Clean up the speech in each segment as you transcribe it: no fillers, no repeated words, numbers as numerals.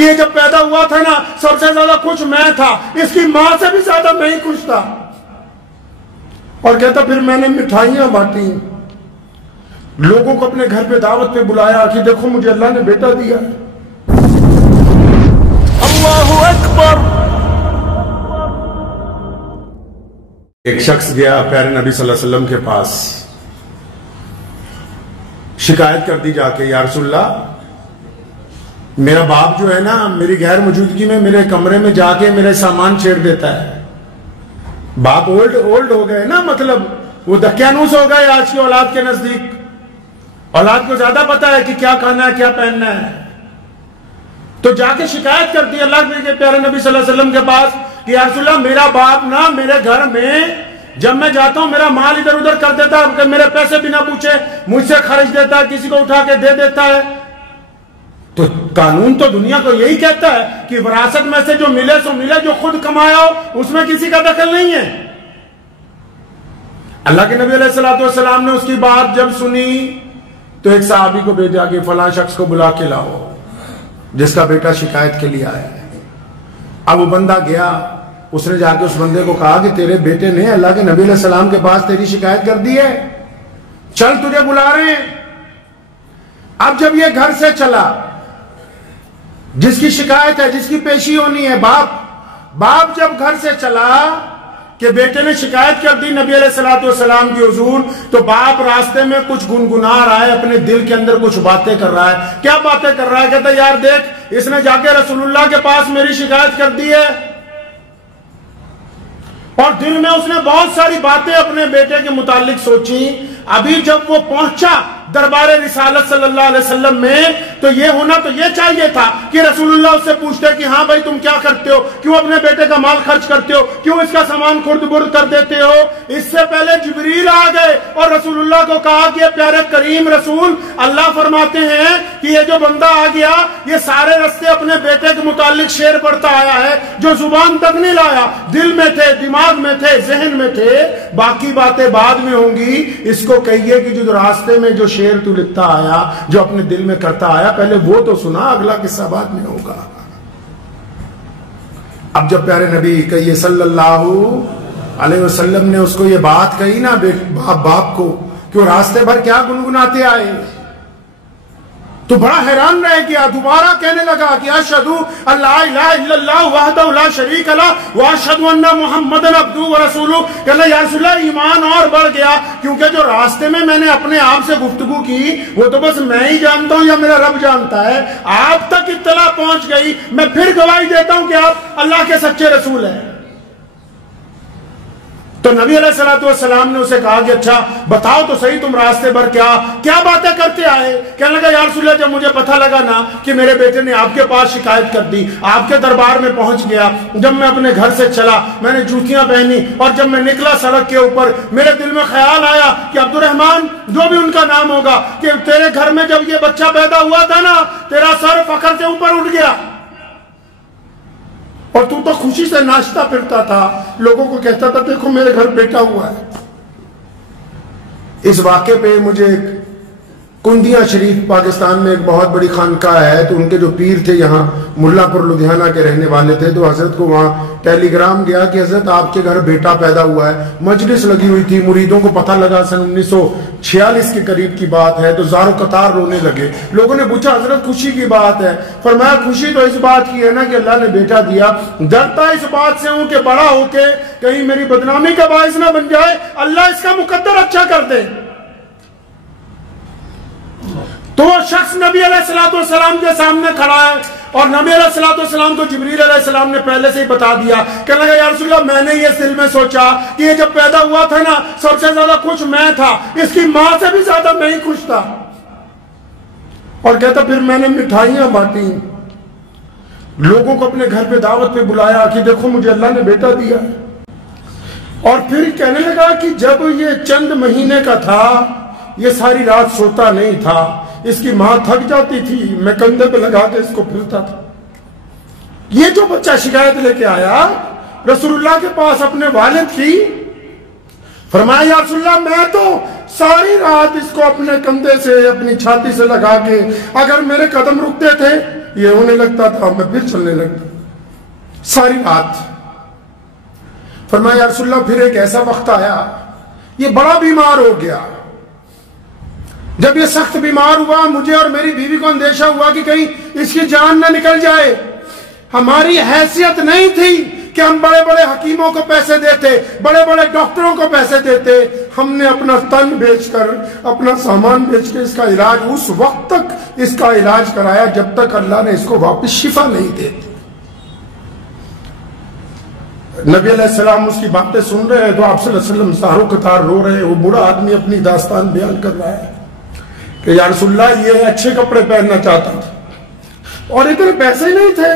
کہ یہ جب پیدا ہوا تھا نا سب سے زیادہ خوش میں تھا، اس کی ماں سے بھی زیادہ میں ہی خوش تھا۔ اور کہتا پھر میں نے مٹھائیاں بانٹی، لوگوں کو اپنے گھر پہ دعوت پہ بلایا کہ دیکھو مجھے اللہ نے بیٹا دیا۔ اللہ اکبر۔ ایک شخص گیا پیارے نبی صلی اللہ علیہ وسلم کے پاس، شکایت کر دی جا کے، یا رسول اللہ میرا باپ جو ہے نا میری غیر موجودگی میں میرے کمرے میں جا کے میرے سامان چھیڑ دیتا ہے۔ باپ اولڈ ہو گئے نا، مطلب وہ دقیانوس ہو گئے آج کی اولاد کے نزدیک، اولاد کو زیادہ پتا ہے کہ کیا کھانا ہے کیا پہننا ہے۔ تو جا کے شکایت کر دی اللہ کے پیارے نبی صلی اللہ علیہ وسلم کے پاس کہ یا رسول اللہ میرا باپ نا میرے گھر میں جب میں جاتا ہوں میرا مال ادھر ادھر کر دیتا ہے، میرے پیسے بنا پوچھے مجھ سے خرچ دیتا ہے، کسی کو اٹھا کے دے دیتا ہے۔ تو قانون تو دنیا کو یہی کہتا ہے کہ وراثت میں سے جو ملے سو ملے، جو خود کمایا ہو اس میں کسی کا دخل نہیں ہے۔ اللہ کے نبی علیہ السلام نے اس کی بات جب سنی تو ایک صحابی کو بھیجا کہ فلاں شخص کو بلا کے لاؤ جس کا بیٹا شکایت کے لیے آیا ہے۔ اب وہ بندہ گیا، اس نے جا کے اس بندے کو کہا کہ تیرے بیٹے نے اللہ کے نبی علیہ السلام کے پاس تیری شکایت کر دی ہے، چل تجھے بلا رہے ہیں۔ اب جب یہ گھر سے چلا، جس کی شکایت ہے جس کی پیشی ہونی ہے، باپ جب گھر سے چلا کہ بیٹے نے شکایت کر دی نبی علیہ السلام کی حضور، تو باپ راستے میں کچھ گنگنا رہا ہے، اپنے دل کے اندر کچھ باتیں کر رہا ہے۔ کیا باتیں کر رہا ہے؟ کہتا یار دیکھ اس نے جا کے رسول اللہ کے پاس میری شکایت کر دی ہے، اور دل میں اس نے بہت ساری باتیں اپنے بیٹے کے متعلق سوچی۔ ابھی جب وہ پہنچا دربار رسالت صلی اللہ علیہ وسلم میں تو یہ ہونا تو یہ چاہیے تھا کہ رسول اللہ اس سے پوچھتے کہ ہاں بھائی تم کیا کرتے ہو، کیوں اپنے بیٹے کا مال خرچ کرتے ہو، کیوں اس کا سامان خرد برد کر دیتے ہو۔ اس سے پہلے جبریل آ گئے اور رسول اللہ کو کہا کہ پیارے کریم رسول اللہ فرماتے ہیں کہ یہ جو بندہ آ گیا یہ سارے رستے اپنے بیٹے کے متعلق شعر پڑھتا آیا ہے، جو زبان تک نہیں لایا، دل میں تھے، دماغ میں تھے، ذہن میں تھے، باقی باتیں بعد میں ہوں گی۔ اس کو کہیے کہ جو راستے میں جو شعر تو لکھتا آیا، جو اپنے دل میں کرتا آیا، پہلے وہ تو سنا، اگلا قصہ بعد میں ہوگا۔ اب جب پیارے نبی کہیے صلی اللہ علیہ وسلم نے اس کو یہ بات کہی نا باپ کو کہ وہ راستے بھر کیا گنگناتے آئے، تو بڑا حیران رہ گیا۔ دوبارہ کہنے لگا کہ اشہدو اللہ الہ الا اللہ وحدہ لا شریک لہ واشہدو ان محمد عبدہ ورسولہ۔ کہ اللہ یا رسول اللہ ایمان اور بڑھ گیا، کیونکہ جو راستے میں نے اپنے آپ سے گفتگو کی وہ تو بس میں ہی جانتا ہوں یا میرا رب جانتا ہے، آپ تک اطلاع پہنچ گئی، میں پھر گواہی دیتا ہوں کہ آپ اللہ کے سچے رسول ہیں۔ تو نبی علیہ السلام نے اسے کہا کہ اچھا بتاؤ تو صحیح تم راستے بھر کیا باتیں کرتے آئے۔ کہنے لگا یا رسول اللہ جب مجھے پتہ لگا نا کہ میرے بیٹے نے آپ کے پاس شکایت کر دی، آپ کے دربار میں پہنچ گیا، جب میں اپنے گھر سے چلا میں نے جوتیاں پہنی، اور جب میں نکلا سڑک کے اوپر میرے دل میں خیال آیا کہ عبد الرحمن جو بھی ان کا نام ہوگا، کہ تیرے گھر میں جب یہ بچہ پیدا ہوا تھا نا تیرا سر فخر سے اوپر اٹھ گیا، اور تو خوشی سے ناچتا پھرتا تھا، لوگوں کو کہتا تھا دیکھو میرے گھر بیٹا ہوا ہے۔ اس واقعے پہ مجھے کندیاں شریف پاکستان میں ایک بہت بڑی خانقاہ ہے، تو ان کے جو پیر تھے یہاں ملا پور لدھیانہ کے رہنے والے تھے، تو حضرت کو وہاں ٹیلی گرام گیا کہ حضرت آپ کے گھر بیٹا پیدا ہوا ہے۔ مجلس لگی ہوئی تھی، مریدوں کو پتہ لگا سن 1946 کے قریب کی بات ہے، تو زار و قطار رونے لگے۔ لوگوں نے پوچھا حضرت خوشی کی بات ہے؟ فرمایا خوشی تو اس بات کی ہے نا کہ اللہ نے بیٹا دیا، ڈرتا اس بات سے ہوں کہ بڑا ہو کے کہیں میری بدنامی کا باعث نہ بن جائے، اللہ اس کا مقدر اچھا کر دے۔ تو وہ شخص نبی علیہ السلام کے سامنے کھڑا ہے، اور نبی علیہ السلام کو جبریل علیہ السلام نے پہلے سے ہی بتا دیا۔ کہنے لگا یا رسول اللہ میں نے یہ دل میں سوچا کہ یہ جب پیدا ہوا تھا نا سب سے زیادہ خوش میں تھا، اس کی ماں سے بھی زیادہ میں ہی خوش تھا۔ اور کہتا پھر میں نے مٹھائیاں بانٹی، لوگوں کو اپنے گھر پہ دعوت پہ بلایا کہ دیکھو مجھے اللہ نے بیٹا دیا۔ اور پھر کہنے لگا کہ جب یہ چند مہینے کا تھا یہ ساری رات سوتا نہیں تھا، اس کی ماں تھک جاتی تھی، میں کندھے پہ لگا کے اس کو پھرتا تھا۔ یہ جو بچہ شکایت لے کے آیا رسول اللہ کے پاس اپنے والد کی، فرمایا یا رسول اللہ میں تو ساری رات اس کو اپنے کندھے سے اپنی چھاتی سے لگا کے، اگر میرے قدم رکتے تھے یہ ہونے لگتا تھا، میں پھر چلنے لگتا ساری رات۔ فرمایا یا رسول اللہ پھر ایک ایسا وقت آیا، یہ بڑا بیمار ہو گیا۔ جب یہ سخت بیمار ہوا، مجھے اور میری بیوی کو اندیشہ ہوا کہ کہیں اس کی جان نہ نکل جائے۔ ہماری حیثیت نہیں تھی کہ ہم بڑے بڑے حکیموں کو پیسے دیتے، بڑے بڑے ڈاکٹروں کو پیسے دیتے، ہم نے اپنا تن بیچ کر، اپنا سامان بیچ کے اس کا علاج اس وقت تک اس کا علاج کرایا جب تک اللہ نے اس کو واپس شفا نہیں دے دی۔ نبی علیہ السلام اس کی باتیں سن رہے ہیں تو آپ صلی اللہ علیہ وسلم ساروں قطار رو رہے ہیں۔ وہ بوڑھا آدمی اپنی داستان بیان کر رہا ہے کہ یا رسول اللہ یہ اچھے کپڑے پہننا چاہتا تھا اور اتنے پیسے ہی نہیں تھے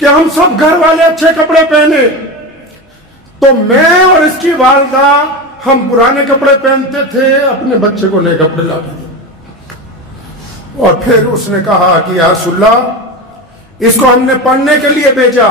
کہ ہم سب گھر والے اچھے کپڑے پہنے، تو میں اور اس کی والدہ ہم پرانے کپڑے پہنتے تھے، اپنے بچے کو نئے کپڑے لا کے دیے۔ اور پھر اس نے کہا کہ یا رسول اللہ اس کو ہم نے پڑھنے کے لیے بھیجا،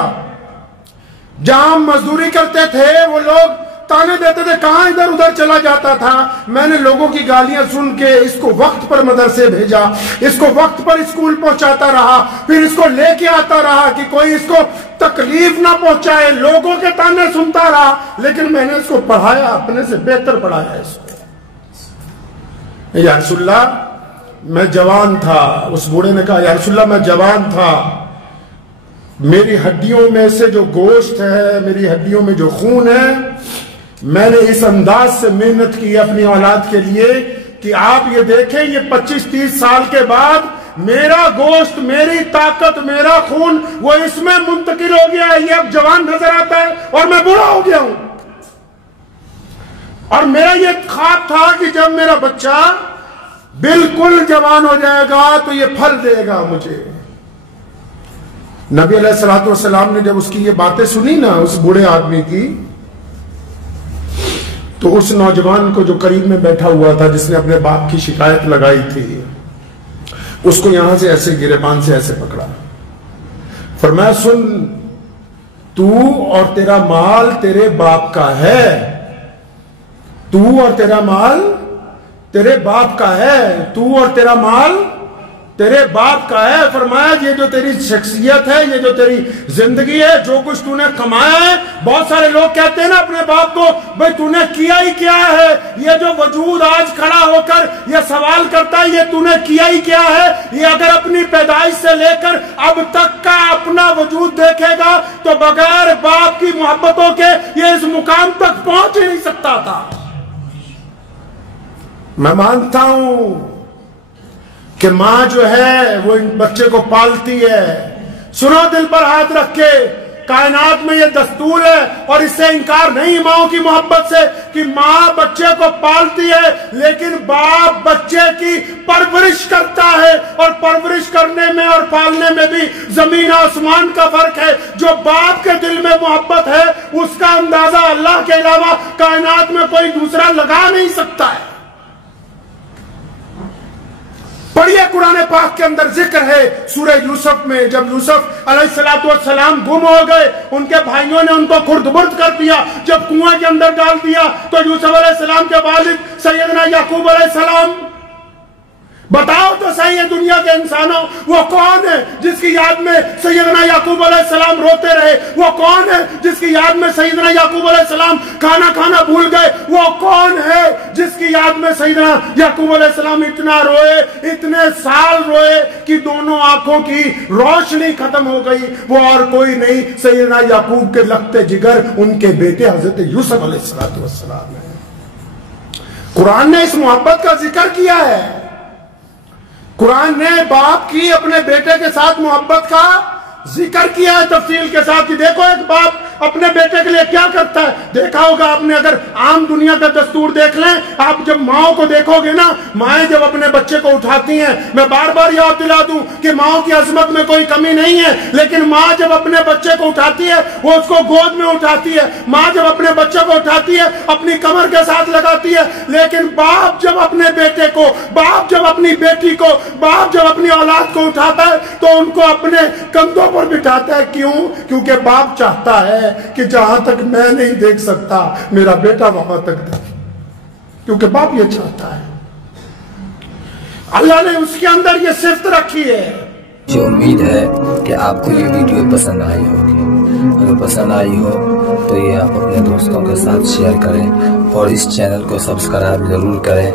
جہاں ہم مزدوری کرتے تھے وہ لوگ تانے دیتے تھے کہاں ادھر ادھر چلا جاتا تھا، میں نے لوگوں کی گالیاں سن کے اس کو وقت پر مدرسے بھیجا، اس کو وقت پر اسکول پہنچاتا رہا، پھر اس کو لے کے آتا رہا کہ کوئی اس کو تکلیف نہ پہنچائے، لوگوں کے تانے سنتا رہا، لیکن میں نے اس کو پڑھایا، اپنے سے بہتر پڑھایا اس کو۔ یا رسول اللہ میں جوان تھا، اس بوڑھے نے کہا یا رسول اللہ میں جوان تھا، میری ہڈیوں میں سے جو گوشت ہے، میری ہڈیوں میں جو خون ہے، میں نے اس انداز سے محنت کی اپنی اولاد کے لیے کہ آپ یہ دیکھیں یہ 25-30 سال کے بعد میرا گوشت، میری طاقت، میرا خون وہ اس میں منتقل ہو گیا ہے، یہ اب جوان نظر آتا ہے اور میں بوڑھا ہو گیا ہوں۔ اور میرا یہ خواب تھا کہ جب میرا بچہ بالکل جوان ہو جائے گا تو یہ پھل دے گا مجھے۔ نبی علیہ السلام نے جب اس کی یہ باتیں سنی نا، اس بوڑھے آدمی کی، تو اس نوجوان کو جو قریب میں بیٹھا ہوا تھا جس نے اپنے باپ کی شکایت لگائی تھی، اس کو یہاں سے ایسے گریبان سے ایسے پکڑا، فرمایا سن، تو اور تیرا مال تیرے باپ کا ہے، تو اور تیرا مال تیرے باپ کا ہے، تو اور تیرا مال تیرے باپ کا ہے۔ فرمایا یہ جو تیری شخصیت ہے، یہ جو تیری زندگی ہے، جو کچھ تو نے کمایا ہے، بہت سارے لوگ کہتے ہیں نا اپنے باپ کو بھئی تو نے کیا ہی کیا ہے، یہ جو وجود آج کھڑا ہو کر یہ سوال کرتا ہے یہ تو نے کیا ہی کیا ہے، یہ اگر اپنی پیدائش سے لے کر اب تک کا اپنا وجود دیکھے گا تو بغیر باپ کی محبتوں کے یہ اس مقام تک پہنچ ہی نہیں سکتا تھا۔ میں مانتا ہوں کہ ماں جو ہے وہ ان بچے کو پالتی ہے، سنو دل پر ہاتھ رکھ کے، کائنات میں یہ دستور ہے اور اس سے انکار نہیں ماں کی محبت سے کہ ماں بچے کو پالتی ہے، لیکن باپ بچے کی پرورش کرتا ہے، اور پرورش کرنے میں اور پالنے میں بھی زمین آسمان کا فرق ہے۔ جو باپ کے دل میں محبت ہے اس کا اندازہ اللہ کے علاوہ کائنات میں کوئی دوسرا لگا نہیں سکتا ہے۔ پڑھیے قرآن پاک کے اندر ذکر ہے سورہ یوسف میں، جب یوسف علیہ السلام گم ہو گئے، ان کے بھائیوں نے ان کو خرد برد کر دیا، جب کنویں کے اندر ڈال دیا تو یوسف علیہ السلام کے والد سیدنا یعقوب علیہ السلام، بتاؤ تو صحیح ہے دنیا کے انسانوں وہ کون ہے جس کی یاد میں سیدنا یعقوب علیہ السلام روتے رہے، وہ کون ہے جس کی یاد میں سیدنا یعقوب علیہ السلام کھانا بھول گئے، وہ کون ہے جس کی یاد میں سیدنا یعقوب علیہ السلام اتنا روئے، اتنے سال روئے کہ دونوں آنکھوں کی روشنی ختم ہو گئی، وہ اور کوئی نہیں سیدنا یعقوب کے لگتے جگر ان کے بیٹے حضرت یوسف علیہ السلام ہے۔ قرآن نے اس محبت کا ذکر کیا ہے، قرآن نے باپ کی اپنے بیٹے کے ساتھ محبت کا ذکر کیا ہے تفصیل کے ساتھ کہ دیکھو ایک باپ اپنے بیٹے کے لیے کیا کرتا ہے۔ دیکھا ہوگا آپ نے، اگر عام دنیا کا دستور دیکھ لیں، آپ جب ماؤں کو دیکھو گے نا، مائیں جب اپنے بچے کو اٹھاتی ہیں، میں بار بار یاد دلا دوں کہ ماؤں کی عظمت میں کوئی کمی نہیں ہے، لیکن ماں جب اپنے بچے کو اٹھاتی ہے وہ اس کو گود میں اٹھاتی ہے، ماں جب اپنے بچے کو اٹھاتی ہے اپنی کمر کے ساتھ لگاتی ہے، لیکن باپ جب اپنے بیٹے کو، باپ جب اپنی بیٹی کو، باپ جب اپنی اولاد کو اٹھاتا ہے تو ان کو اپنے کندھوں پر بٹھاتا ہے۔ کیوں؟ کیونکہ باپ چاہتا ہے کہ جہاں تک میں نہیں دیکھ سکتا میرا بیٹا وہاں تک دیکھے، کیونکہ باپ یہ چاہتا ہے۔ اللہ نے اس کے اندر یہ صفت رکھی ہے مجھے امید ہے کہ آپ کو یہ ویڈیو پسند آئی ہوگی۔ اگر پسند آئی ہو تو یہ آپ اپنے دوستوں کے ساتھ شیئر کریں اور اس چینل کو سبسکرائب ضرور کریں۔